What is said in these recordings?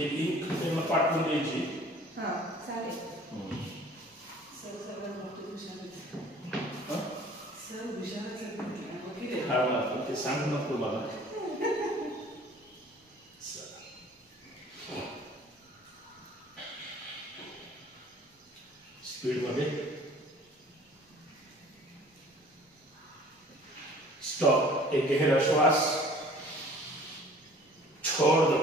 ही link त्यांना पाठवून द्यायची. हां चालेल. सर सगळं बघतो हुशारच. हां सर हुशारच आहे. हा ना ते सांग नको मला. स्पीड मध्ये स्टॉप. एक गहरा श्वास छोड़ दो.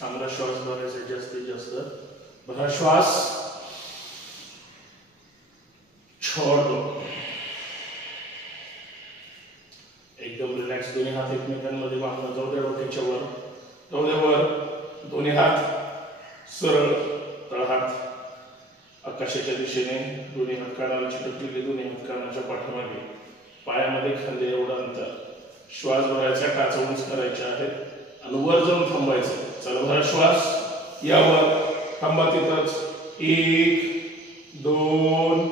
चांगला श्वास भरायचा जास्तीत जास्त. भरा श्वास छोड़ दो. एकदम रिलॅक्स. दोन्ही हात एकमेकांमध्ये बांधून जाऊ द्या डोक्याच्या वर. जाऊ द्या वर. दोन्ही हात सरळ. तळहात आकाशाच्या दिशेने. दोन्ही हात कानाला चिटकलेले. दोन्ही हात कानाच्या पाठीमागे. पायामध्ये खांदे एवढं अंतर. श्वास भरायचा. टाचा उंच करायच्या आहेत आणि वर जाऊन थांबायचं. चला भरा श्वास. यावर थांबा तिथंच. 1 2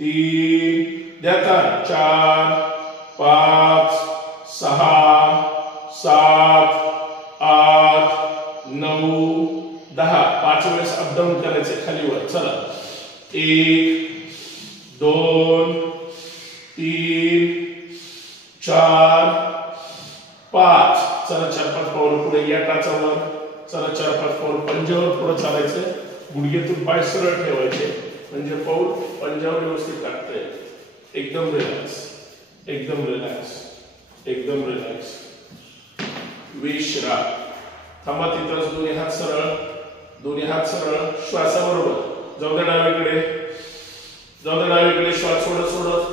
3 द्या. 4 5 6 7 8 9 10. 5 वेळेस अपडाऊन करायचे खाली वर. चला 1 2 3 4 5. चला 4-5 पावलं पुढे या टाचावर. चला 4-5 पाऊल पंजावर पुढे चालायचं. गुडघ्यातून पाय सरळ ठेवायचे म्हणजे पाऊल पंजावर व्यवस्थित टाकता येईल. एकदम रिलॅक्स. एकदम रिलॅक्स. एकदम रिलॅक्स. विश्राम. थांबा तिथंच. दोन्ही हात सरळ. दोन्ही हात सरळ. श्वासाबरोबर जाऊ द्या डावीकडे. जाऊ द्या डावीकडे. श्वास सोडत सोडत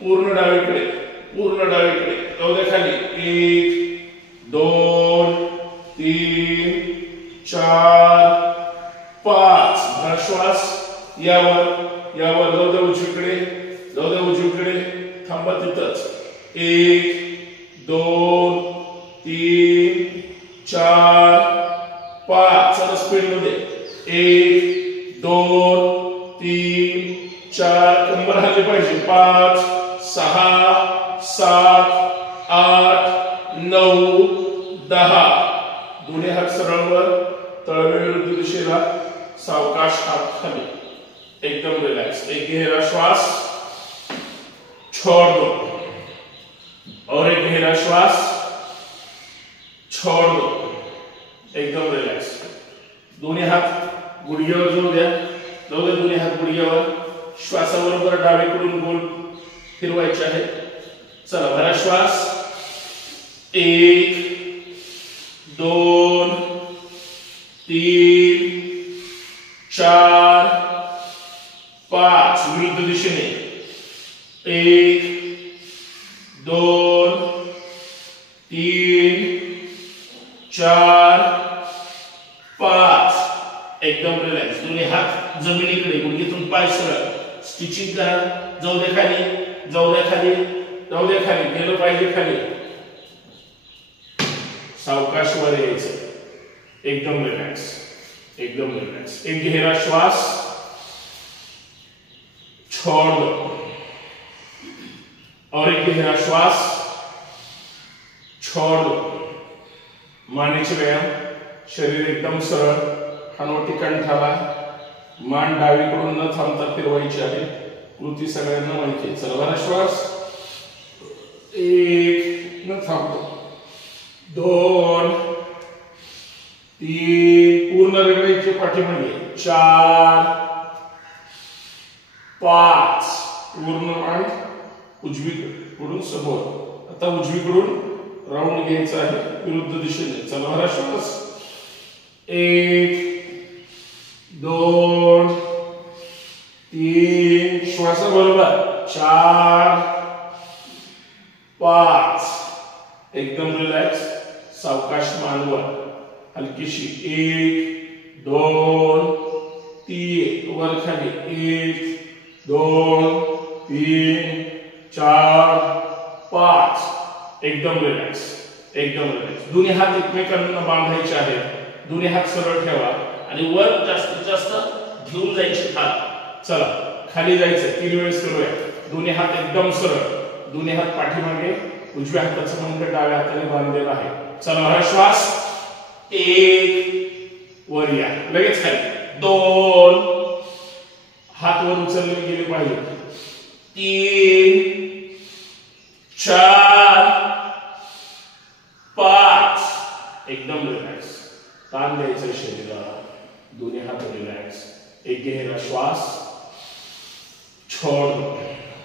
पूर्ण डावीकडे. पूर्ण डावीकडे. जाऊ द्या खाली. 1 2 3 4 5. भरा श्वास. यावर यावर. जाऊ द्या उजवीकडे. जाऊ द्या उजवीकडे. थांबा तिथंच. 1 2 3 4 5. चला स्पीड मध्ये. 1 2 3 4. कंबर हल्ली पाहिजे. 5 6 7 8 9 10. दोन्ही हात सरळ वर. तळवे विरुद्ध दिशेला. सावकाश हात खाली. एकदम रिलॅक्स. एक गहरा श्वास छोड़ दो और एक गहरा श्वास छोड़ दो. एकदम रिलॅक्स. दोन्ही हात गुडघ्यावर जाऊ द्या. जाऊ द्या दोन्ही हात गुडघ्यावर. श्वासाबरोबर डावीकडून गोल फिरवायचे आहे. चला भरा श्वास. 1 2 3 4 5. विरुद्ध दिशेने. 1 2 3 4 5. एकदम रिलॅक्स. दोन्ही हात जमिनीकडे. गुडघ्यातून पाय सरळ. स्टिचिंग करा. जाऊ द्या खाली. जाऊ द्या खाली. जाऊ द्या खाली. गेलं पाहिजे खाली. सावकाश वर यायचं. एकदम रिलॅक्स. एकदम रिलॅक्स. एक गहरा श्वास छोड़ दो और एक गहरा श्वास छोड़ दो. मानेचे व्यायाम. शरीर एकदम सरळ. हनवटी कंठाला. मान डावीकडून न थांबता फिरवायची आहे. कृती सगळ्यांना माहिती आहे. चला भरा श्वास. 1 न थांबतो. 2 3 पूर्ण रेल्वेच्या पाठीमागे. 4 5 पूर्ण मान उजवीकडून समोर. आता उजवीकडून राऊंड घ्यायचा आहे विरुद्ध दिशेने. चला भरा श्वास. 1 2 3 श्वासाबरोबर. 4 5. एकदम रिलॅक्स. सावकाश मानवर. हलकीशी. 1 2 3 वर खाली. 1 2 3 4 5. एकदम रिलॅक्स. एकदम रिलॅक्स. दोन्ही हात एकमेकांना बांधायचे आहेत. दोन्ही हात सरळ ठेवा आणि वर जास्तीत जास्त घेऊन जायचे हात. चला खाली जायचं. 3 वेळेस करूया. दोन्ही हात एकदम सरळ. दोन्ही हात पाठीमागे. उजव्या हाताचं मनगट डाव्या हाताने बांधलेला आहे. चला भरा श्वास. एक वर या लगेच खाली दोन हात वर उचलले गेले पाहिजे तीन चार पाच एकदम रिलॅक्स ताण द्यायचं शरीराला दोन्ही हात रिलॅक्स एक गहरा श्वास छोड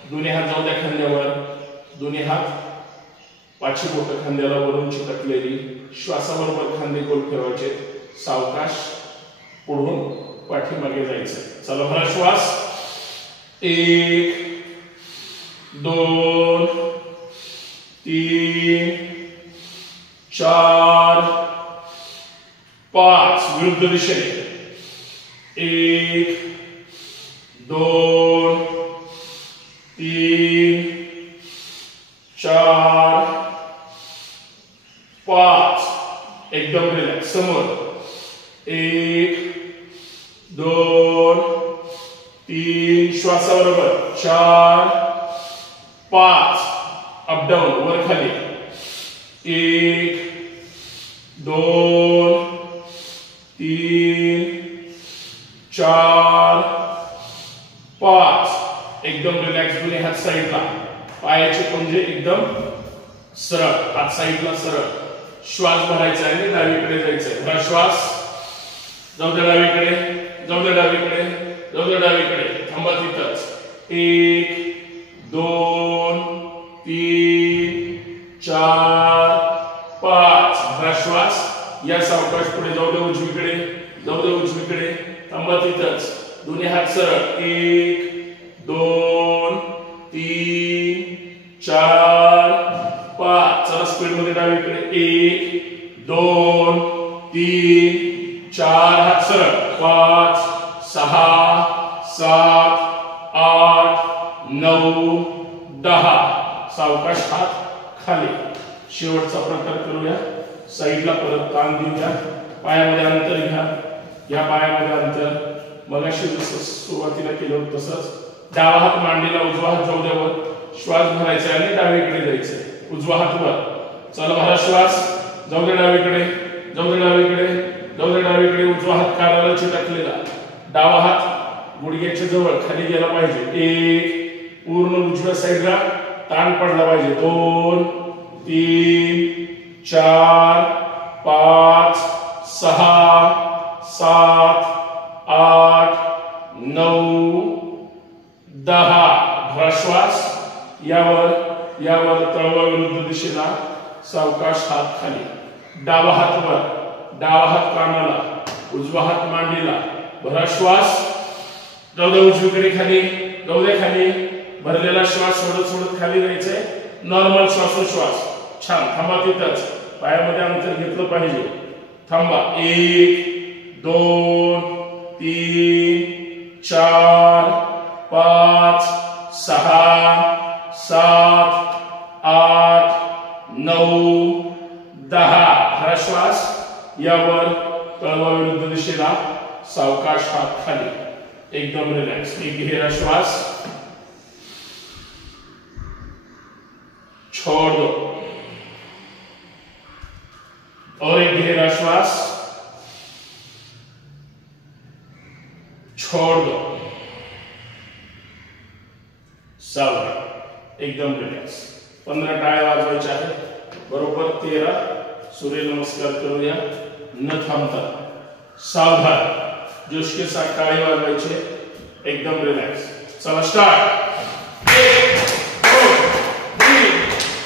दोन्ही हात जाऊ द्या खांद्यावर दोन्ही हात पाचही बोटं खांद्याला वरून चिकटलेली श्वासाबरोबर खांदे गोल ठेवायचे सावकाश पुढून पाठीमागे जायचं चला भरा श्वास एक दोन तीन चार पाच विरुद्ध दिशेने एक दोन तीन चार पाच एकदम रिलॅक्स समोर एक दोन तीन श्वासाबरोबर चार पाच अपडाऊन वर खाली एक दोन तीन चार पाच एकदम रिलॅक्स दोन्ही हात साईडला पायाचे पंजे एकदम सरळ हात साईडला सरळ श्वास भरायचा आहे डावीकडे जायचंय भरा श्वास जाऊ द्या डावीकडे जाऊ द्या डावीकडे जाऊ द्या डावीकडे थांबा तिथंच एक दोन तीन चार पाच भरा श्वास या सावकाश पुढे जाऊ द्या उजवीकडे जाऊ द्या उजवीकडे थांबा तिथंच दोन्ही हात सरळ एक दोन तीन चार पाच चला स्पीड मध्ये डावीकडे एक दोन तीन चार हात सरळ पाच सहा सात आठ नऊ दहा सावकाश हात खाली शेवटचा प्रकार करूया साईडला परत कान देऊया पायामध्ये अंतर घ्या या पायामध्ये अंतर मगाशी जसं सुरुवातीला केलं होतं तसंच डावा हात मांडीला उजवा हात जाऊ द्यावर श्वास भरायचा आणि डावीकडे जायचंय उजवा हात वर चला भरा श्वास जाऊ दे डावीकडे जाऊ दे डावीकडे जाऊ दे डावीकडे उजवा हात कानाला चिटकलेला डावा हात गुडघ्याच्या जवळ खाली गेला पाहिजे एक पूर्ण उजव्या साईडला ताण पडला पाहिजे दोन तीन चार पाच सहा सात आठ नऊ दहा भरा श्वास यावर तळवा विरुद्ध दिशेला सावकाश हात खाली डावा हात वर डावा हात कानाला उजवा हात मांडीला भरा श्वास जाऊ दे उजवीकडे खाली जाऊ दे खाली भरलेला श्वास सोडत सोडत खाली जायचंय नॉर्मल श्वासोश्वास छान थांबा तिथंच पायामध्ये अंतर घेतलं पाहिजे थांबा एक दोन तीन चार पाच सहा सात आठ नऊ दहा भरा श्वास यावर तळवा विरुद्ध दिशेला सावकाश हात खाली एकदम रिलॅक्स एक गहरा श्वास छोड़ दो और एक गहरा श्वास छोड़ दो सावधान एकदम रिलॅक्स 15 टाळ्या वाजवायच्या आहेत बरोबर 13 सूर्यनमस्कार करूया न थांबता सावधान जोश के साथ टाळी वाजवायचे एकदम रिलॅक्स चला स्टार्ट 1 2 3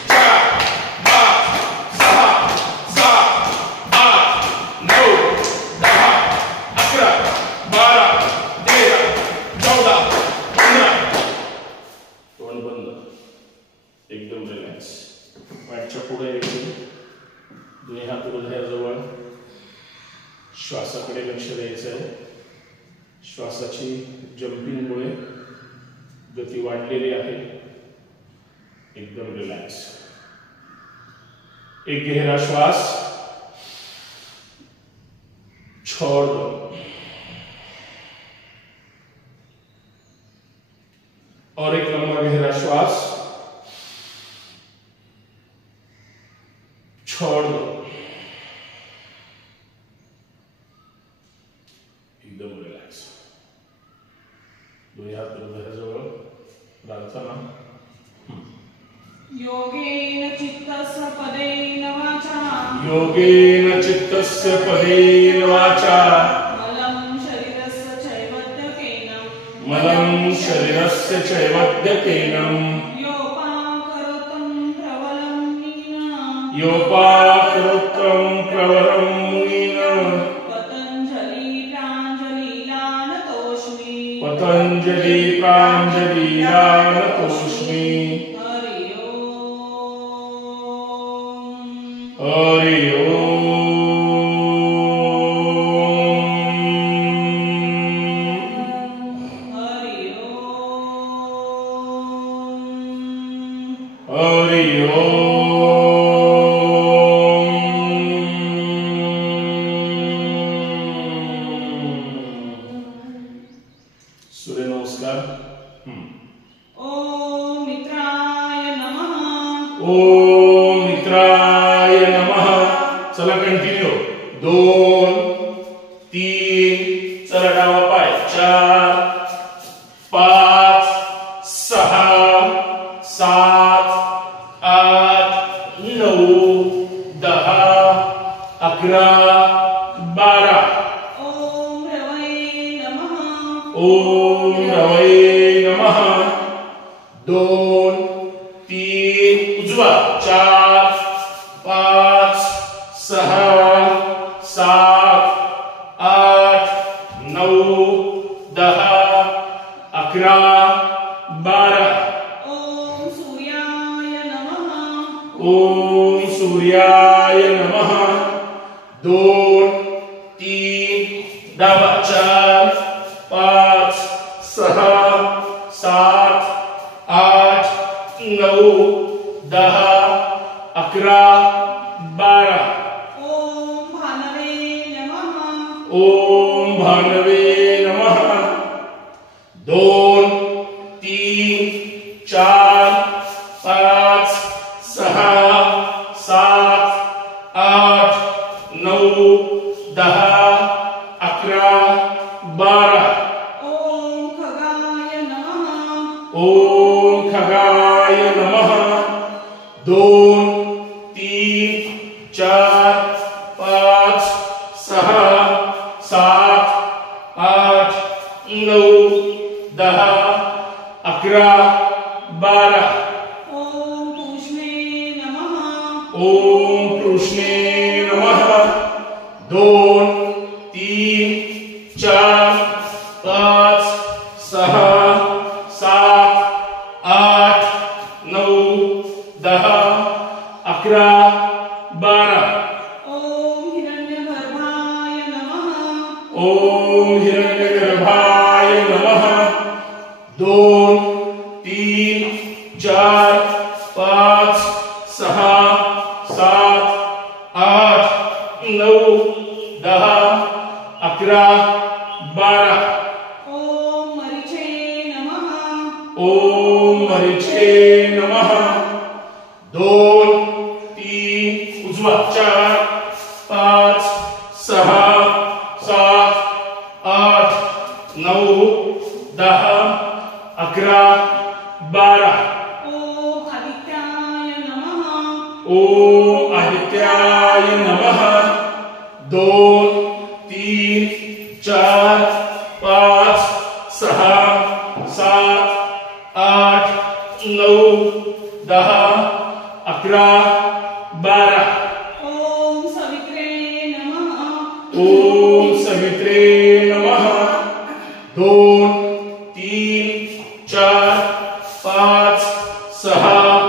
4 5 6 7 8 9 10 11 12 13 14 15 तोंड बंद एकदम रिलॅक्स पाठच्या पुढे एकदम दोन्ही हात हृदयाजवळ श्वासाकडे लक्ष द्यायचं आहे श्वासाची जंपिंगमुळे गती वाढलेली आहे एकदम रिलॅक्स एक गहरा श्वास छोड़ दो और एक लंबा गहरा श्वास छोड़ दो योगेन चित्तस्य पदेन वाचा मलं शरीरस्य चैवद्यकेन मलं शरीरस्य चैवद्यकेन योपाकरोत्तं प्रवरं मुनिना पतञ्जलि प्राञ्जलिरानतोऽस्मि हरि सूर्य नमस्कार. ओम मित्राय नमः. ओम मित्राय नमः. चला कंटिन्यू. 2 3 चला डावा पाय 4 5 6 7 8 9 10 11 12. ओम रवये नमः. ओम रवये नमः. 2 3 उजवा 4 5 6 7 8 9 10 11 12. ओम सूर्याय नमः. ओम सूर्याय नमः. 2 3 डावा 4 5 6 7 8 9 10 11 12. ओम भानवे नमः. ओम भानवे नमः. 2 3 4 5 6 7 8 9 10 11 12. ओम खगाय नमः. ओम खगाय नमः. 2 3 4 5 6 7 8 9 10 11 12. ओम पूष्णे नमः. ओम कृष्णे नमः. 2 3 4 5 6 7 8 9 10 11 12. ओम हिरण्यगर्भाय नमः. ओम हिरण्यगर्भाय नमः. 2 3 4 5 6 7 8 9 10 11 12. ओम मरीचे नमः. ओम मरीचे नमः. 2 3 उजवा 4 5 6 7 8 9 10 11 12. ओम आदित्याय नमः. ओम आदित्याय नमः. 2 3 4 5 6 7 8 9 10 11 12. ओम सवित्रे नमः. ओम सवित्रे नमः. 2 3 4 5 6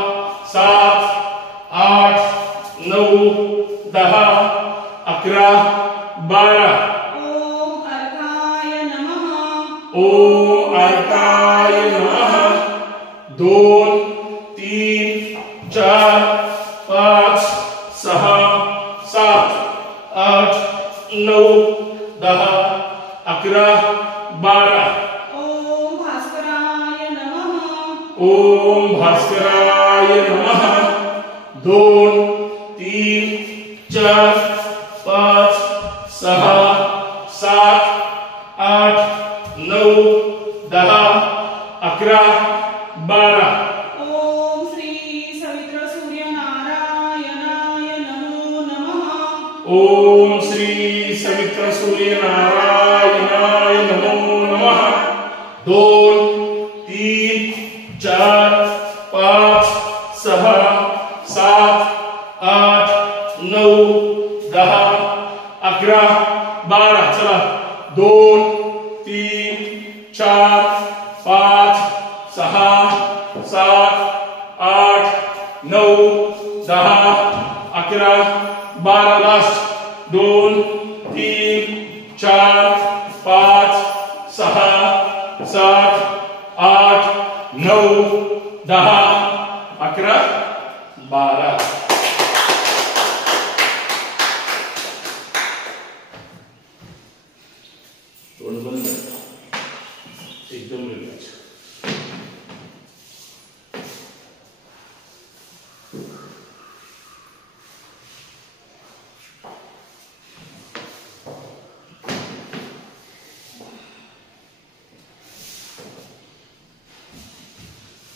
7 8 9 10 11 12. ओम अर्काय नमः. ओम अर्काय नमः. 2 3 4 5 6 7 8 9 10 11 12. ओम भास्कराय नमः. ओम भास्कराय नमः. 2 3 4 5 6 7 8 9 10 11 12. ओम श्री सवित्र सूर्यनारायणाय नमो नमः. ओम श्री सवित्र सूर्य नारायणाय नमो नमः. 2 3 4 5 6 7 8 9 10 11 12. चला 2 3 4 5 6 7 8 9 10 11 12. लास्ट 2 3 4 5 6 7 8 9 10 11 12. तोंड बंद, एकदम रिलॅक्स.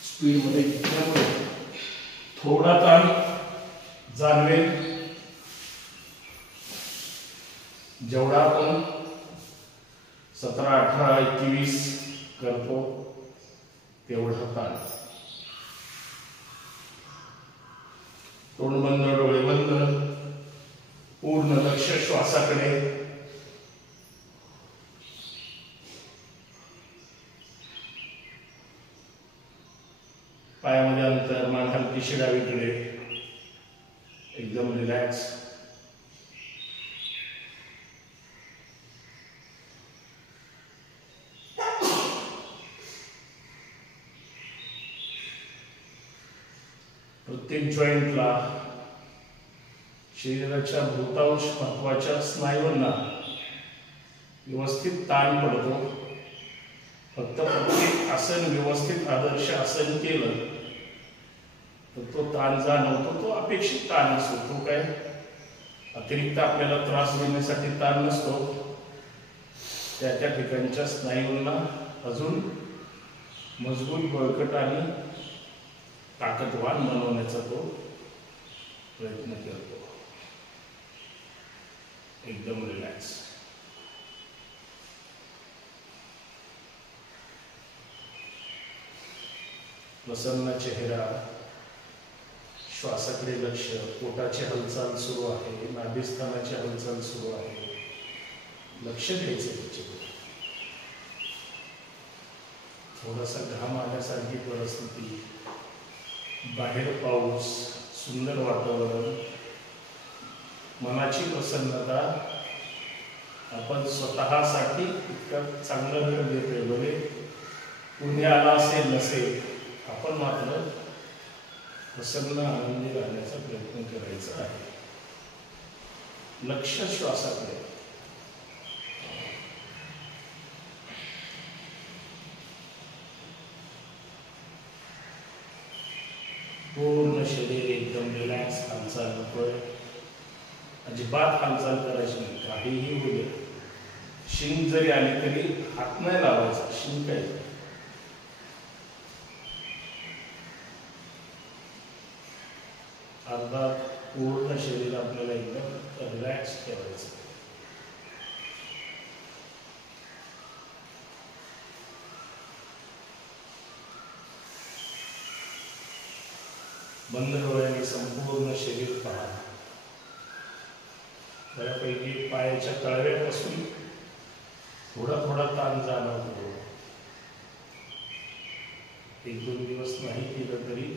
स्पीड मध्ये घेतल्यामुळे थोडा ताण जाणवेल. जेवढा आपण 17 18 21 करतो तेवढा ताण. तोंड बंद, डोळे बंद, पूर्ण लक्ष श्वासाकडे. पायामध्ये अंतर, मान हलकीशी डावीकडे, एकदम रिलॅक्स. प्रत्येक जॉईंटला, शरीराच्या बहुतांश महत्वाच्या स्नायूंना व्यवस्थित ताण पडतो. फक्त प्रत्येक आसन व्यवस्थित आदर्श आसन केलं तर तो ताण जाणवतो. तो अपेक्षित ताण असतो. तो काय अतिरिक्त आपल्याला त्रास देण्यासाठी ताण नसतो. त्या ठिकाणच्या स्नायूंना अजून मजबूत, बळकट आणि ताकदवान बनवण्याचा तो प्रयत्न करतो. एकदम रिलॅक्स. प्रसन्न चेहरा, श्वासाकडे लक्ष, पोटाची हालचाल सुरू आहे, नाभिस्थानाची हालचाल सुरू आहे. लक्ष द्यायचे त्याच्याकडे. थोडासा घाम आल्यासारखी परिस्थिती, बाहेर पाऊस, सुंदर वातावरण, मनाची प्रसन्नता. आपण स्वतःसाठी इतका चांगला वेळ देतोय. भले पुण्य आला असेल नसेल, आपण मात्र प्रसन्न आनंदी राहण्याचा प्रयत्न करायचा आहे. लक्ष श्वासाकडे. पूर्ण शरीर एकदम रिलॅक्स. हालचाल नकोय, अजिबात हालचाल करायची नाही. काहीही होऊ दे. शिंक जरी आली तरी हात नाही लावायचा. शिंक आहे अर्थात पूर्ण शरीर आपल्याला एकदम रिलॅक्स ठेवायचं. बंद डोळ्याने संपूर्ण शरीर पहा. बऱ्यापैकी पायाच्या तळव्यापासून थोडा थोडा ताण जाणवतो. 1-2 दिवस नाही केलं तरी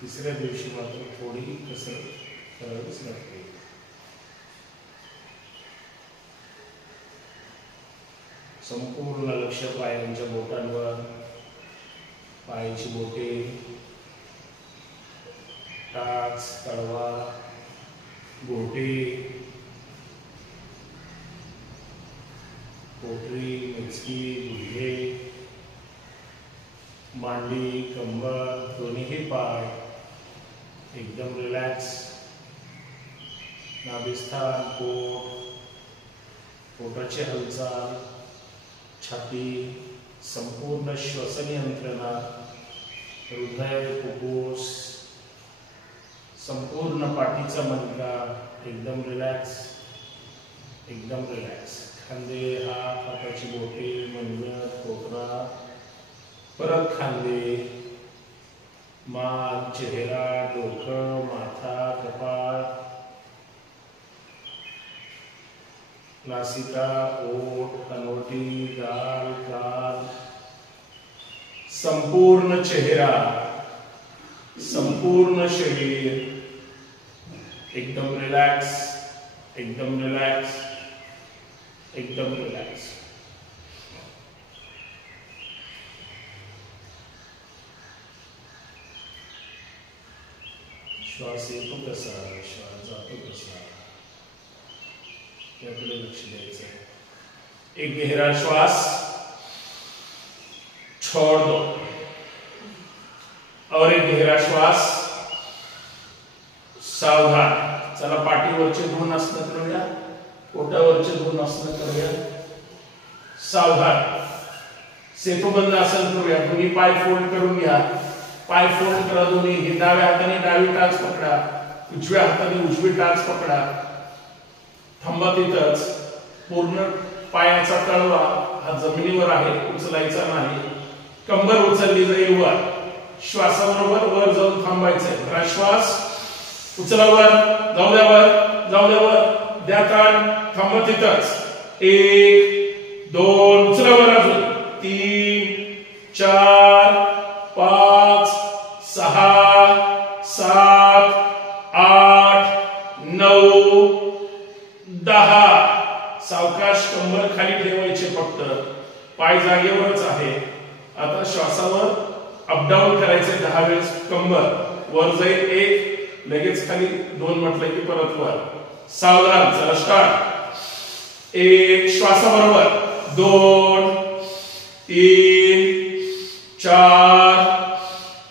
तिसऱ्या दिवशी मात्र थोडी कसरत करावीच लागते. संपूर्ण लक्ष पायांच्या बोटांवर. पायाची बोटे, टाच, तळवा, गोटे, पोटरी, मिचकी, गुडघे, मांडी, कंबर, दोन्ही पाय एकदम रिलॅक्स. नाभिस्थान, पोट, पोटाची हालचाल, छाती, संपूर्ण श्वसन यंत्रणा, हृदय, फुफ्फुस, संपूर्ण पाठीचा मणका एकदम रिलॅक्स, एकदम रिलॅक्स. खांदे, हात, हाताची बोटे, मनगट, कोपरा, परत खांदे, मान, चेहरा, डोकं, माथा, कपाळ, नासिका, ओठ, हनवटी, गाल, कान, संपूर्ण चेहरा, संपूर्ण शरीर एकदम रिलॅक्स, एकदम रिलॅक्स, एकदम रिलॅक्स. श्वास येतो कसा, श्वास जातो कसा, याकडे लक्ष द्यायचं. एक गहरा श्वास छोड़ दो और एक गहरा श्वास. सावधान. चला पाठीवरचे दोन आसन करूया, पोटावरचे दोन आसन करूया. सावधान. सेतुबंद आसन करूया. दोन्ही पाय फोल्ड करून घ्या. पाय फोल्ड करा दोन्ही. ही डाव्या हाताने डावी टाच पकडा, उजव्या हाताने उजवी टाच पकडा. थांबा तिथंच. पूर्ण पायाचा तळवा हा जमिनीवर आहे, उचलायचा नाही. कंबर उचलली जाईल वर. श्वासाबरोबर वर जाऊन थांबायचंय. भरा श्वास. उचला वर, जाऊ द्या वर, जाऊ द्या वर, द्या ताण. थांबा तिथंच. 1 2 उचला वर अजून. 3 4 5 6 7 8 9 10. सावकाश कंबर खाली ठेवायचे फक्त. पाय जागेवरच आहे. आता श्वासावर अपडाऊन करायचे 10 वेळेस. कंबर वर जाईल 1, लगेच खाली 2 म्हटलं की परत वर. सावधान. चला स्टार्ट. 1 श्वासाबरोबर 2 3 4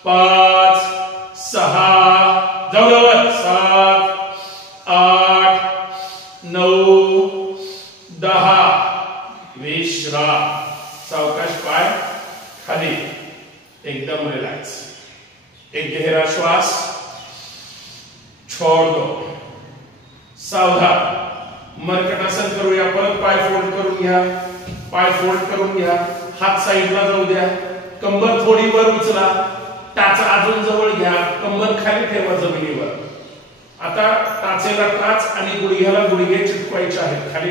5 6 जाऊ द्या वर. 7 8 9 10. विश्राम. सावकाश पाय खाली. एकदम रिलॅक्स. एक गहरा श्वास छोड़ दो. सावधान. मरकटासन करूया. परत पाय फोल्ड करून घ्या. पाय फोल्ड करून घ्या. हात साईडला जाऊ द्या. कंबर थोडी वर उचला. टाचा अजून जवळ घ्या. कंबर खाली ठेवा जमिनीवर. आता टाचेला टाच आणि गुडघ्याला गुडघे चिटकवायचे आहेत खाली.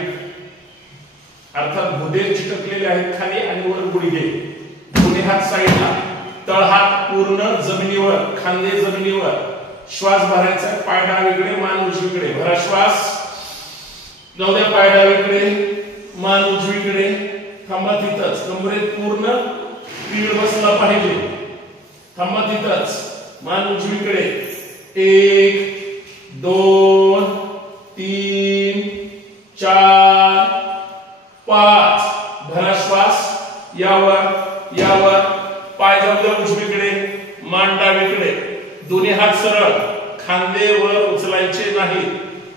अर्थात घुडे चिटकलेले आहेत खाली आणि वर गुडघे. दोन्ही हात साईडला. तळहात पूर्ण जमिनीवर, खांदे जमिनीवर. श्वास भरायचा. पाय डावीकडे, मान उजवीकडे. भरा श्वास. जाऊ द्या. पाय डावीकडे, मान उजवीकडे. थांबा तिथंच. कमरेत पूर्ण पीळ बसला पाहिजे. थांबा तिथंच. मान उजवीकडे. 1 2 3 4 5. भरा श्वास. यावर यावर. पाय जाऊ द्या उजवीकडे, मान डावीकडे. दोन्ही हात सरळ. खांदे वर उचलायचे नाही.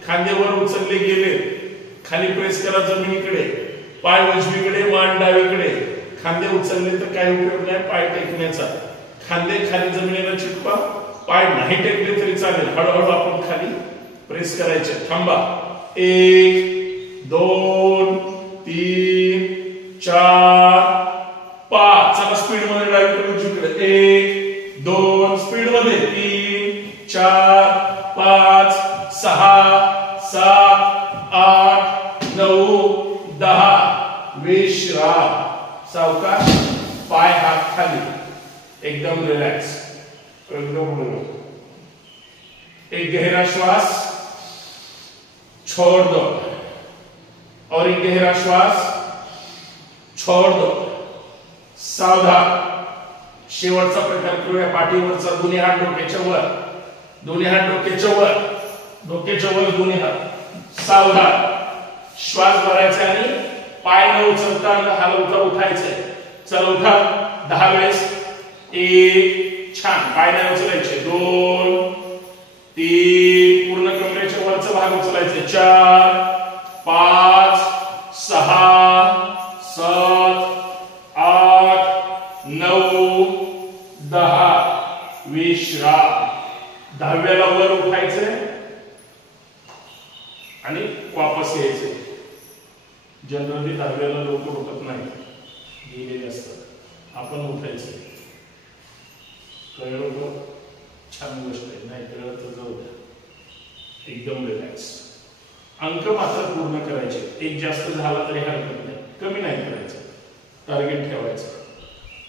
खांदे वर उचलले गेले खाली प्रेस करा जमिनीकडे. पाय उजवीकडे, मान डावीकडे. खांदे उचलले तर काही उपयोग नाही पाय टेकण्याचा. खांदे खाली जमिनीला चिटकवा. पाय नाही टेकले तरी चालेल. हळूहळू आपण खाली प्रेस करायचे. थांबा. 1 2 3 4 5. चला स्पीड मध्ये डावीकडे उजवीकडे. 1 2 स्पीड मध्ये. 3 4 5 6 7 8 9 10. विश्राम. सावकाश. पाय हात खाली. एकदम रिलॅक्स. एकदम. एक गहरा श्वास छोड़ दो और एक गहरा श्वास छोड़ दो. सावधान. शेवटचा प्रकार करूया. पाठीवरचा. दोन्ही हात डोक्याच्या वर. दोन्ही हात डोक्याच्या वर. डोक्याच्या वर दोन्ही हात. सावधान. श्वास भरायचा आणि पाय न उचलता न हलवता उठायचे. चल उठा 10 वेळेस. 1 छान. पाय नाही उचलायचे. 2 3 पूर्ण कमरेच्या वरचा भाग उचलायचे. 4 5 6 7 8 9 10. विश्राम. 10व्याला वर उठायचंय आणि वापस यायचंय. जनरली दहाव्याला लोक उठत नाही, गेलेले असतात. आपण उठायचंय. कळलं का? छान गोष्ट आहे. नाही कळलं तर जाऊ द्या. एकदम रिलॅक्स. अंक मात्र पूर्ण करायचे. एक जास्त झाला तरी हरकत नाही, कमी नाही करायचं. टार्गेट ठेवायचं.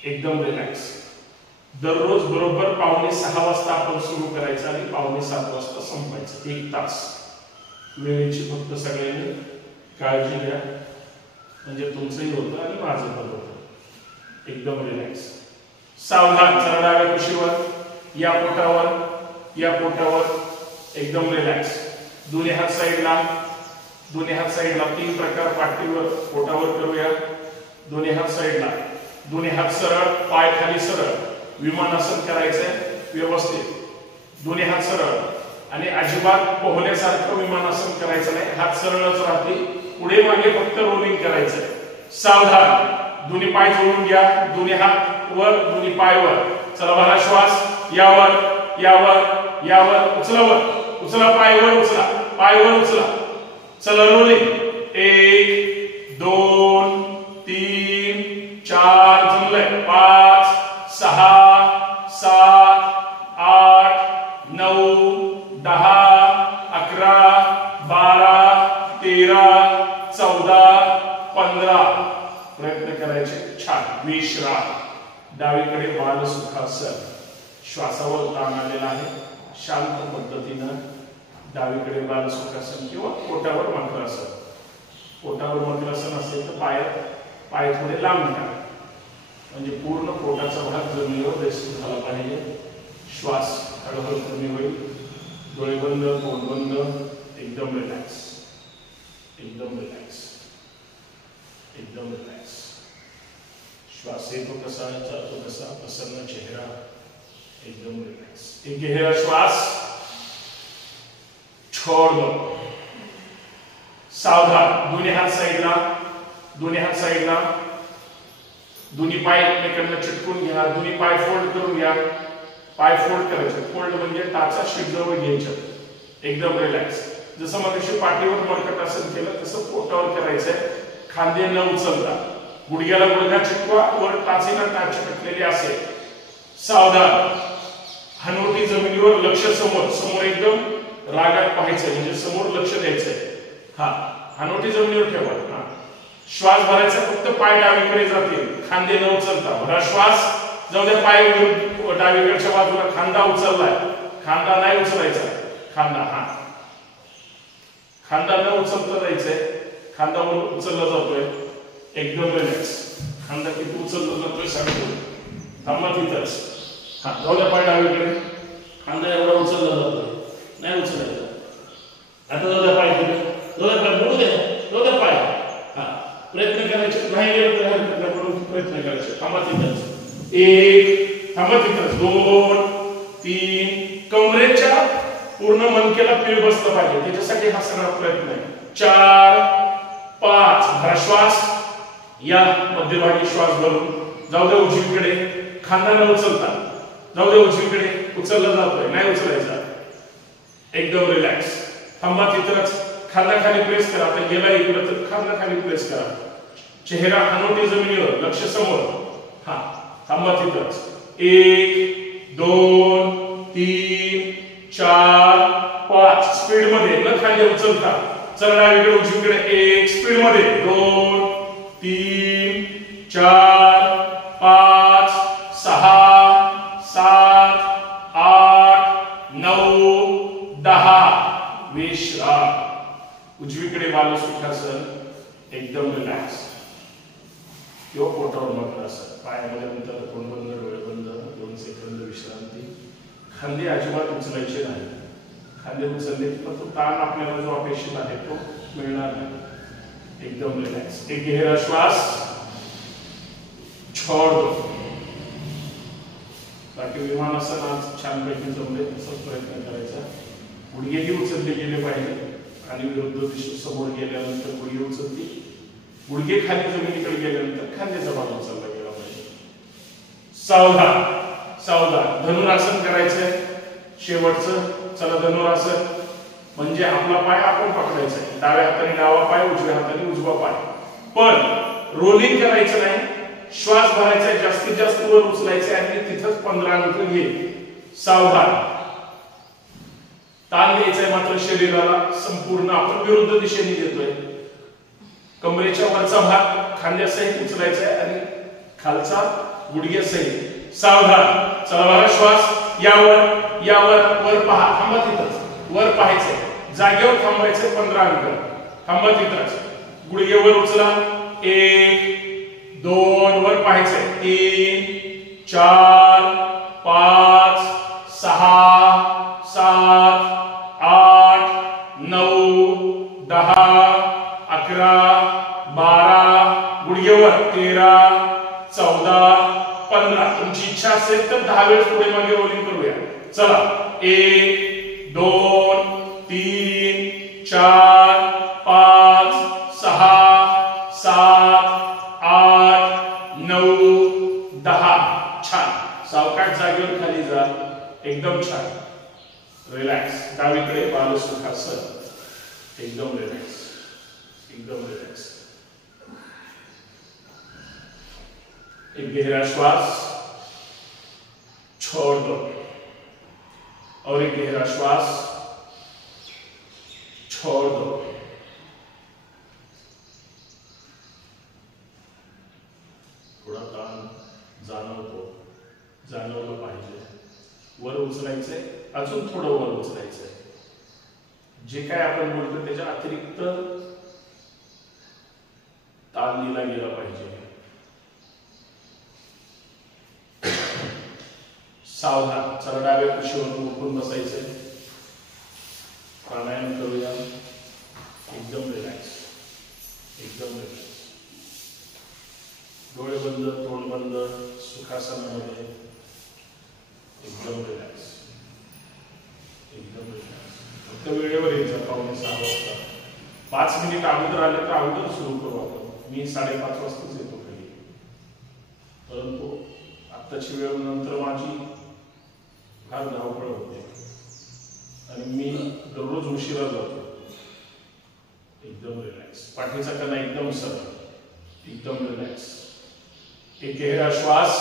एकदम रिलॅक्स. दररोज बरोबर 5:45 वाजता आपण सुरू करायचं आणि 6:45 वाजता संपवायचं. 1 तास. वेळेची फक्त सगळ्यांनी काळजी घ्या, म्हणजे तुमचंही होतं आणि माझं पण होतं. एकदम रिलॅक्स. सावधान. चला डाव्या कुशीवर, या पोटावर एकदम रिलॅक्स. दोन्ही हात साईडला. 3 प्रकार पाठीवर पोटावर करूया. दोन्ही हात साईडला. दोन्ही हात सरळ, पाय खाली सरळ. विमानासन करायचंय व्यवस्थित. दोन्ही हात सरळ आणि अजिबात पोहण्यासारखं विमानासन करायचं नाही. हात सरळच राहतील. पुढे मागे फक्त रोलिंग करायचंय. सावधान. दोन्ही पाय जोडून घ्या. दोन्ही हात वर, दोन्ही पाय वर. चला भरा श्वास. यावर उचला. पाय वर उचला. चला रोलिंग. 1 2 3 4 जमलंय. 5 6 7 8 9 10 11 12 13 14 15. प्रयत्न करायचे. छान. विश्राम. डावीकडे बाल सुखासन. श्वासावर ताण आलेला आहे. शांत पद्धतीनं डावीकडे बाल सुखासन किंवा पोटावर मकरासन. पोटावर मकरासन असेल तर पाय थोडे लांब घ्या, म्हणजे पूर्ण पोटाचा भाग जमिनीवर रेस्ट झाला पाहिजे. श्वास हळूहळू कमी होईल. डोळे बंद, पोट बंद. एकदम रिलॅक्स. श्वास येतो कसा, जातो कसा. प्रसन्न चेहरा. एकदम रिलॅक्स. एक गहरा श्वास. छोड़ दो. सावधान. दोन्ही हात साईडला. दोन्ही पाय एकमेकांना चिटकून घ्या. दोन्ही पाय फोल्ड करून घ्या. पाय फोल्ड करायचे. फोल्ड म्हणजे टाचा शिडजवळ घ्यायच्या. एकदम रिलॅक्स. जसं मगाशी पाठीवर मर्कटासन केलं तसं पोटावर करायचंय. खांदे न उचलता. गुडघ्याला गुडघा चिटकवा. वर टाचेला टाच चिटकलेली असेल. सावधान. हनुवटी जमिनीवर, लक्ष समोर एकदम रागात पाहायचंय, म्हणजे समोर लक्ष द्यायचंय. हनुवटी जमिनीवर ठेवा. श्वास भरायचा. फक्त पाय डावीकडे जातील. खांदे न उचलता भरा श्वास. जाऊ द्या. पाय डावीकडच्या बाजूला. खांदा उचललाय. खांदा नाही उचलायचा. खांदा न उचलता जायचंय. खांदा उचलला जातोय. एकदम रिलॅक्स. खांदा किती उचलला जातोय सांगतो. थांबा तिथंच. जाऊ द्या. पाय डावीकडे. खांदा एवढा उचलला जातोय. नाही उचलायचा. आता जाऊ द्या. पाय पुढे. जाऊ द्या पाय. प्रयत्न करायचे. नाही गेलं तर हरकत नाही, म्हणून प्रयत्न करायचे. थांबा तिथंच. 1 थांबा तिथंच. 2 3 कमरेच्या पूर्ण मनकेला पीळ बसलं पाहिजे, त्याच्यासाठी हा सगळा प्रयत्न आहे. 4 5 भरा श्वास. या मध्यभागी श्वास भरून. जाऊ द्या उजवीकडे. खांदा न उचलता. जाऊ द्या उजवीकडे. उचलला जातोय. नाही उचलायचा. एकदम रिलॅक्स. थांबा तिथंच. खांदा खाली प्रेस करा. आता गेला इकडे तर खांदा खाली प्रेस करा. चेहरा हनुवटी जमिनीवर. लक्ष समोर. थांबा तिथंच. 1 2 3 4 5 स्पीड मध्ये. न खाली उचलता. चला डावीकडे उजवीकडे. 1 स्पीड मध्ये. 2 3 4 5 6 7 8 9 10. विश्राम. उजवीकडे बालसुखासन. एकदम रिलॅक्स. किंवा पोटावर मकरासन. पायामध्ये नंतर तोंड बंद, डोळे बंद. 2 सेकंद विश्रांती. खांदे अजिबात उचलायचे नाही. खांदे उचलले तर तो ताण आपल्याला जो अपेक्षित आहे तो मिळणार नाही. एकदम रिलॅक्स. एक गहरा श्वास. छोड़ दो. बाकी विमानासन आज छानपैकी जमले. तसंच प्रयत्न करायचा. गुडघेही उचलले गेले पाहिजे आणि विरुद्ध दिशे समोर गेल्यानंतर गुडघे उचलते. गुडघे खाली जमिनीकडे गेल्यानंतर खांद्याचा भाग उचलला गेला पाहिजे. सावधान. धनुरासन करायचंय शेवटचं. चला धनुरासन म्हणजे आपला पाय आपण पकडायचा आहे, डाव्या हाताने डावा पाय, उजव्या हाताने उजवा पाय, पण रोलिंग करायचं नाही, श्वास भरायचा आहे, जास्तीत जास्त वर उचलायचं आणि तिथंच 15 अंक घे. सावधान, ताण द्यायचा आहे मात्र शरीराला संपूर्ण. आपण विरुद्ध दिशेने घेतोय, कमरेच्या वरचा भाग खांद्यासहित उचलायचा आहे आणि खालचा गुडघ्यासहित. सावधान, चला बघा श्वास, यावर यावर वर पहा, थांबा तिथंच, वर पाहायचंय, जागेवर थांबायचंय, 15 अंक, थांबा तिथंच, गुडघे वर उचला, 1 2 वर पाहायचंय, 3 4 5 6 7 8 9 10 11 12 गुडघेवर 13 14 15. तुमची इच्छा असेल तर 10 वेळेस पुढे मागे रोलिंग करूया. चला 1 2 3 4 5 6 7 8 9 10. छान, सावकाश जागेवर खाली जा, एकदम छान, रिलॅक्स. डावीकडे बालसुखासन, एकदम रिलॅक्स, एकदम रिलॅक्स. एक गहरा श्वास, छोड़ दो, और एक गहरा श्वास, छोड़ दो. थोडा ताण जाणवतो, जाणवलं पाहिजे. वर उचलायचंय, अजून थोडं वर उचलायचंय. जे काय आपण बोलतो त्याच्या अतिरिक्त ताण दिला गेला पाहिजे. सावधान, चला डाव्या कुशीवर उठून बसायचंय, प्राणायाम करूया, एकदम रिलॅक्स, एकदम रिलॅक्स. डोळे बंद, तोंड बंद, सुखासनामध्ये एकदम रिलॅक्स, एकदम रिलॅक्स. फक्त वेळेवर यायचं, 5:45 वाजता. 5 मिनिट अगोदर आले तर अगोदर सुरू करू आपण. मी 5:30 वाजताच येतो खाली, परंतु आत्ताची वेळ नंतर माझी फार धावपळ होते आणि मी दररोज उशिरा जातो. एकदम रिलॅक्स, पाठीचा कणा एकदम सरळ, एकदम रिलॅक्स. एक गहरा श्वास,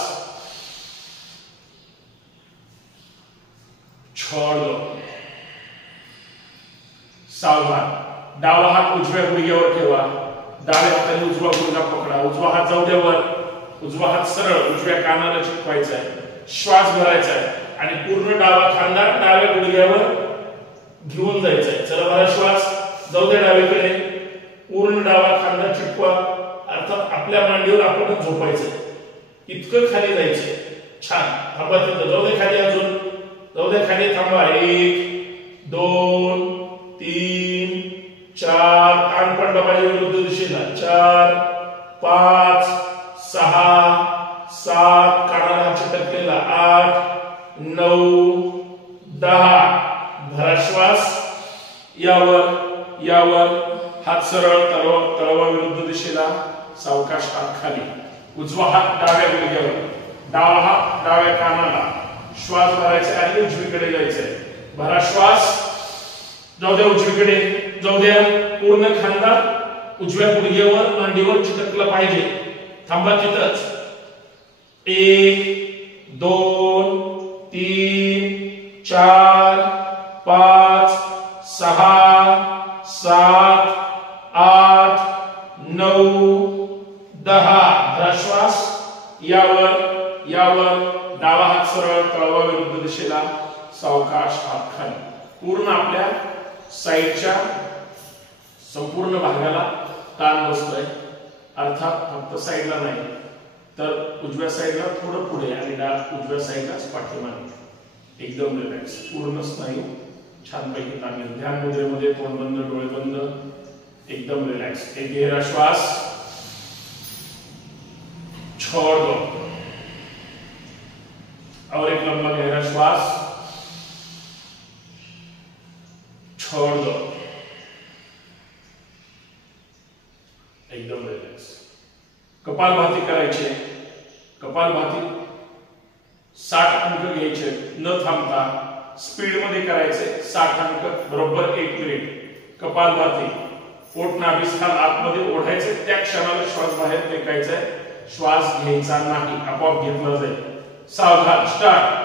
छोड़ दो. सावधान, डावा हात उजव्या गुडघ्यावर ठेवा, डाव्या हाताने उजवा गुडघा पकडा, उजवा हात जाऊ द्या वर, उजवा हात सरळ उजव्या कानाला चिटकवायचा आहे, श्वास भरायचा आहे आणि पूर्ण डावा खांदा डाव्या गुडघ्यावर घेऊन जायचा आहे. चला बघा श्वास, जाऊ द्या डावीकडे, पूर्ण डावा खांदा चिटकवा, अर्थात आपल्या मांडीवर आपण झोपायचं, इतकं खाली जायचंय. छान, थांबा तिथं, जाऊ दे खाली, अजून जाऊ दे खाली, थांबा. 1 2 3 4, कान पडला पाहिजे विरुद्ध दिशेला, 4 5 6 7, कानाला चिटकलेला, 8 9 10. भरा श्वास, यावर यावर, हात सरळ, तळवा विरुद्ध दिशेला, सावकाश हात खाली, उजवा हात डाव्या गुडघ्यावर, डावा हात डाव्या कानाला, श्वास भरायचा आणि उजवीकडे जायचंय. भरा श्वास, जाऊ द्या उजवीकडे, जाऊ द्या, पूर्ण खांदा उजव्या गुडघ्यावर मांडीवर चिटकला पाहिजे. थांबा तिथंच. 1 2 3 4 5 6 7 8 9 10. श्वास, यावर यावर, डावा हात सरळ, तळवा विरुद्ध दिशेला, सावकाश हात खाली. पूर्ण आपल्या साईडच्या संपूर्ण भागाला ताण बसतोय, अर्थात फक्त साईडला नाही तर उजव्या साईडला थोडं पुढे आणि उजव्या साईडलाच पाठीमागे. एकदम रिलॅक्स, पूर्ण स्नायू छानपैकी ताण. ध्यान मुद्रेमध्ये तोंड बंद, डोळे बंद, एकदम रिलॅक्स. एक गहरा श्वास, छोड़ दो, और एक लंबा गहरा श्वास, छोड़ दो, एकदम रिलॅक्स. कपालभाती करायचे, कपालभाती 60 अंक घ्यायचे, न थांबता स्पीड मध्ये करायचंय 60 अंक बरोबर 1 मिनिट. कपालभाती पोट नाभिस्थान आतमध्ये ओढायचे, त्या क्षणाला श्वास बाहेर फेकायचा आहे. श्वास घ्यायचा नाही, आपोआप घेतला जाईल. सावधान. स्टार्ट.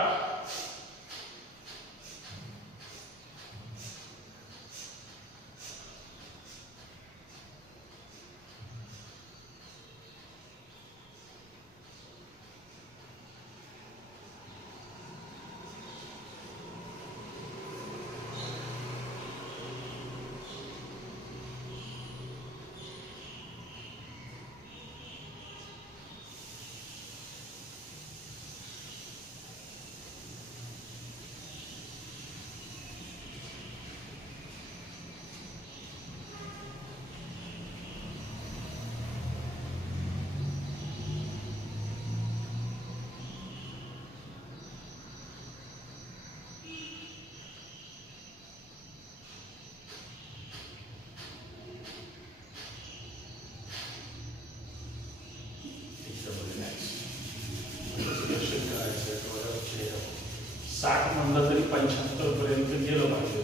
साठ म्हणलं तरी 75 पर्यंत गेलं पाहिजे.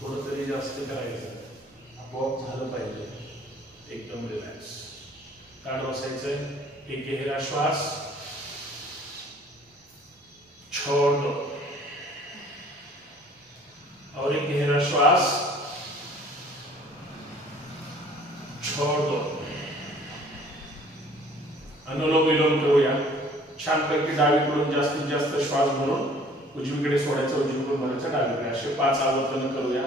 थोडं तरी जास्त करायचं, आपोआप झालं पाहिजे. एकदम रिलॅक्स. ताठ बसायचं. एक गहरा श्वास, छोड़ दो और एक गहरा श्वास, छोड़ दो. अनुलोम विलोम करूया. छानपैकी डावीकडून जास्तीत जास्त श्वास भरून उजवीकडे सोडायचा, उजवीकडून भरायचा डावीकडे. असे 5 आवर्तन करूया.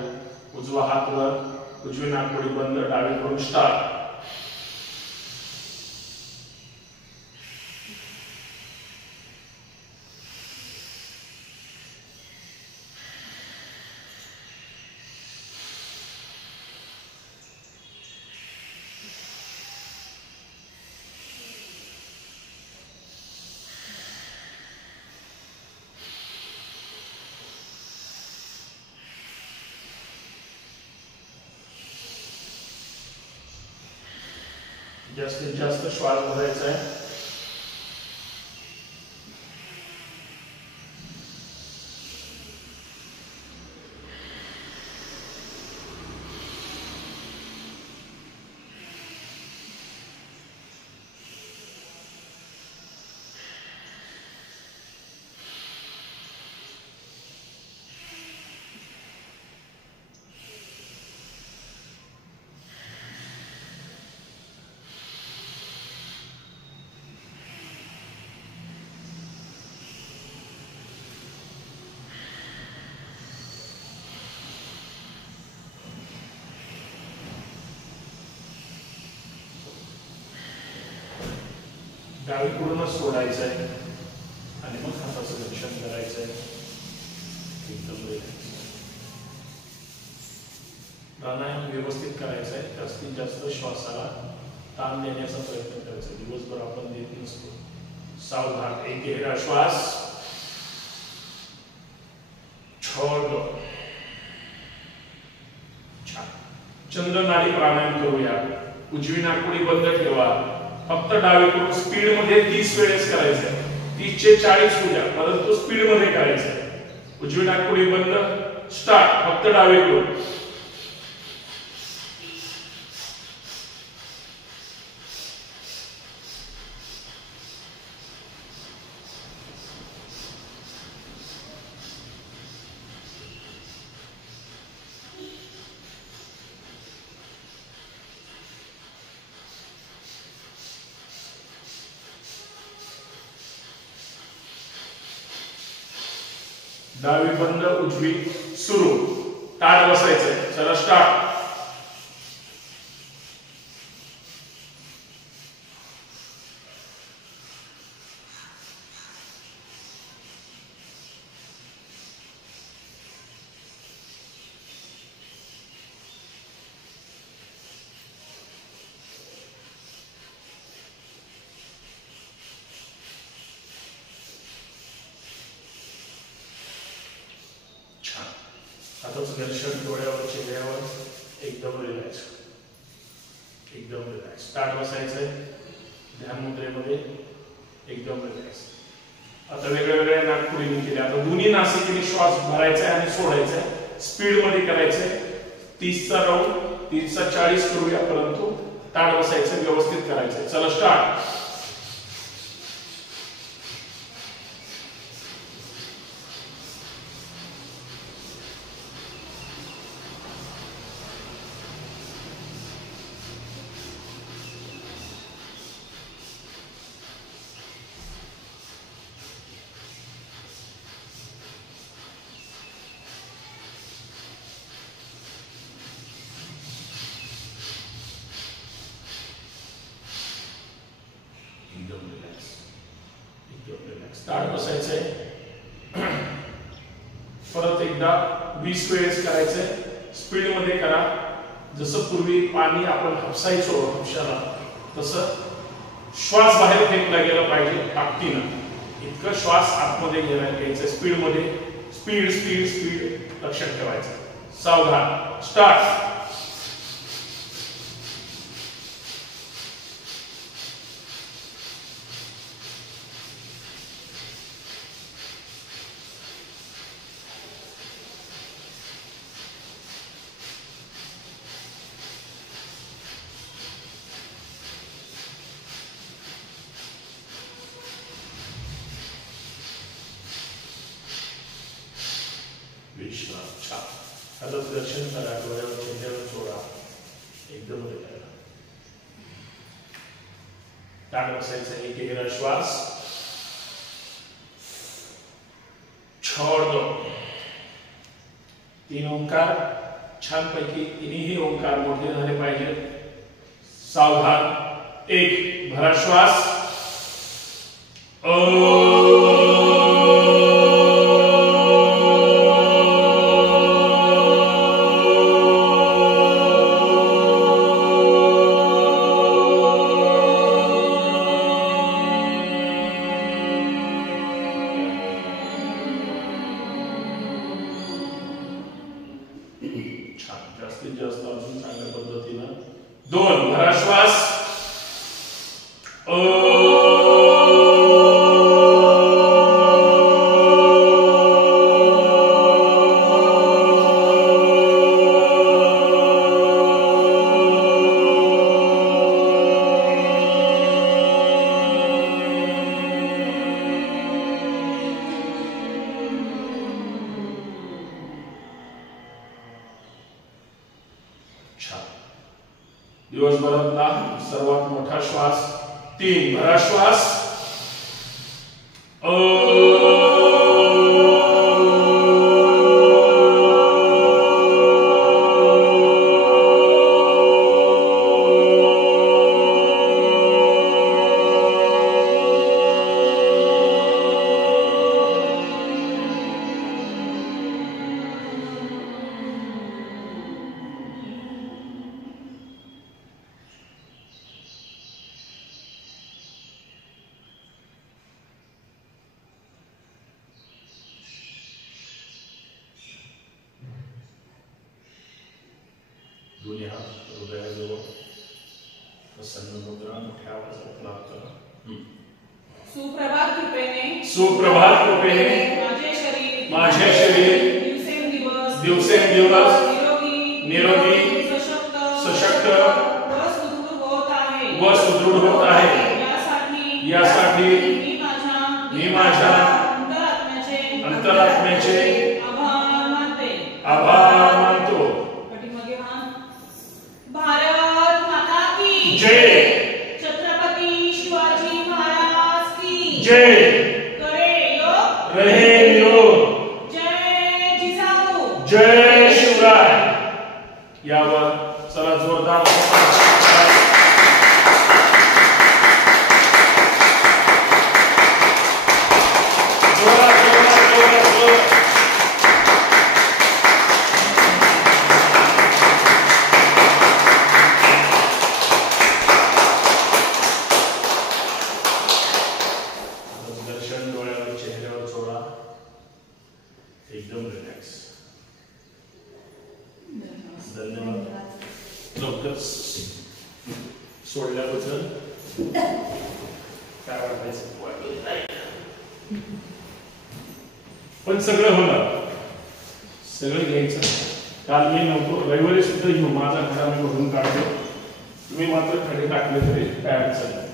उजवा हात वर, उजवी नाकपुडी बंद, डावीकडून स्टार्ट. जास्तीत जास्त श्वास भरायचा आहे. डावीकडूनच सोडायचं आहे आणि मग हाताचं रक्षण करायचं आहे. एकदम रिलॅक्स. प्राणायाम व्यवस्थित करायचा आहे. जास्तीत जास्त श्वासाला ताण देण्याचा प्रयत्न करायचा. दिवसभर आपण देत नसतो. सावधान. एक गहरा श्वास, छोड़ दो. छान. चंद्रनाडी प्राणायाम करूया. उजवी नाकपुडी बंद ठेवा. फक्त डावीकडून स्पीड मध्ये 30 वेळेस करायचं. 30 चे 40 होऊ द्या, परंतु स्पीड मध्ये करायचं. उजवी नाकपुडी बंद, स्टार्ट. फक्त डावीकडून. डावी बंद, उजवी सुरू. ताठ बसायचंय. चला स्टार्ट. हाताचं दर्शन डोळ्यावर, चेहऱ्यावर. एकदम रिलॅक्स. एकदम रिलॅक्स. ताठ बसायचंय ध्यान मुद्रेमध्ये. एकदम रिलॅक्स. आता वेगळ्या नाकपुडीने केले. आता दोन्ही नासिकेने श्वास भरायचा आणि सोडायचा, स्पीड मध्ये करायचंय. 30चा राऊंड 30चा 40 करूया, परंतु ताड बसायचं, व्यवस्थित करायचं. चला स्टार्ट. ताड बसायचंय. परत एकदा 20 वेळेस करायचंय. स्पीड मध्ये करा. जसं पूर्वी पाणी आपण हापसायचो हापशाला, तसं श्वास बाहेर फेकला गेला पाहिजे ताकदीनं. इतकं श्वास आतमध्ये घ्यायचं. स्पीड मध्ये स्पीड स्पीड स्पीड लक्षात ठेवायचं. सावधान. स्टार्ट. विश्राम. छान. आता दर्शन करा. डोळ्यावर चेहऱ्यावर सोडा. एकदम रिलॅक्स. ताड बसायचं. एक गहरा श्वास छोड़ दो. 3 ओंकार छानपैकी. तिन्ही ओंकार मोठे झाले पाहिजे. सावधान. 1 भरा श्वास. जास्तीत जास्त अजून चांगल्या पद्धतीनं. 2 भरा श्वास. दिवसभरातला सर्वात मोठा श्वास. 3 भरा श्वास. दोन्ही हात हृदयाजवळ. प्रसन्न मुद्रा. मोठ्या आवाजात लाभ करा. सुप्रभात कृपेने. सुप्रभात कृपेने. माझे शरीर दिवसेंदिवस निरोगी सशक्त व सुदृढ होत आहे. यासाठी मी माझ्या अंतरात्म्याचे आभार मानतो. भारत माता की जय. छत्रपती शिवाजी महाराज की जय. करे योग रहे योग. जय जिजाऊ. जय शिवराय. यावर चला जोरदार दर्शन. डोळ्यावर चेहऱ्यावर सोडा. एकदम रिलॅक्स. धन्यवाद. लवकर सोडल्याबद्दल काय वाटायचं. पण सगळं होणार, सगळं घ्यायचं. काल मी नव्हतो, रविवारी सुद्धा घेऊ, माझा खडा मी भरून काढतो. तुम्ही मात्र खडे टाकले तरी काय अडचण नाही.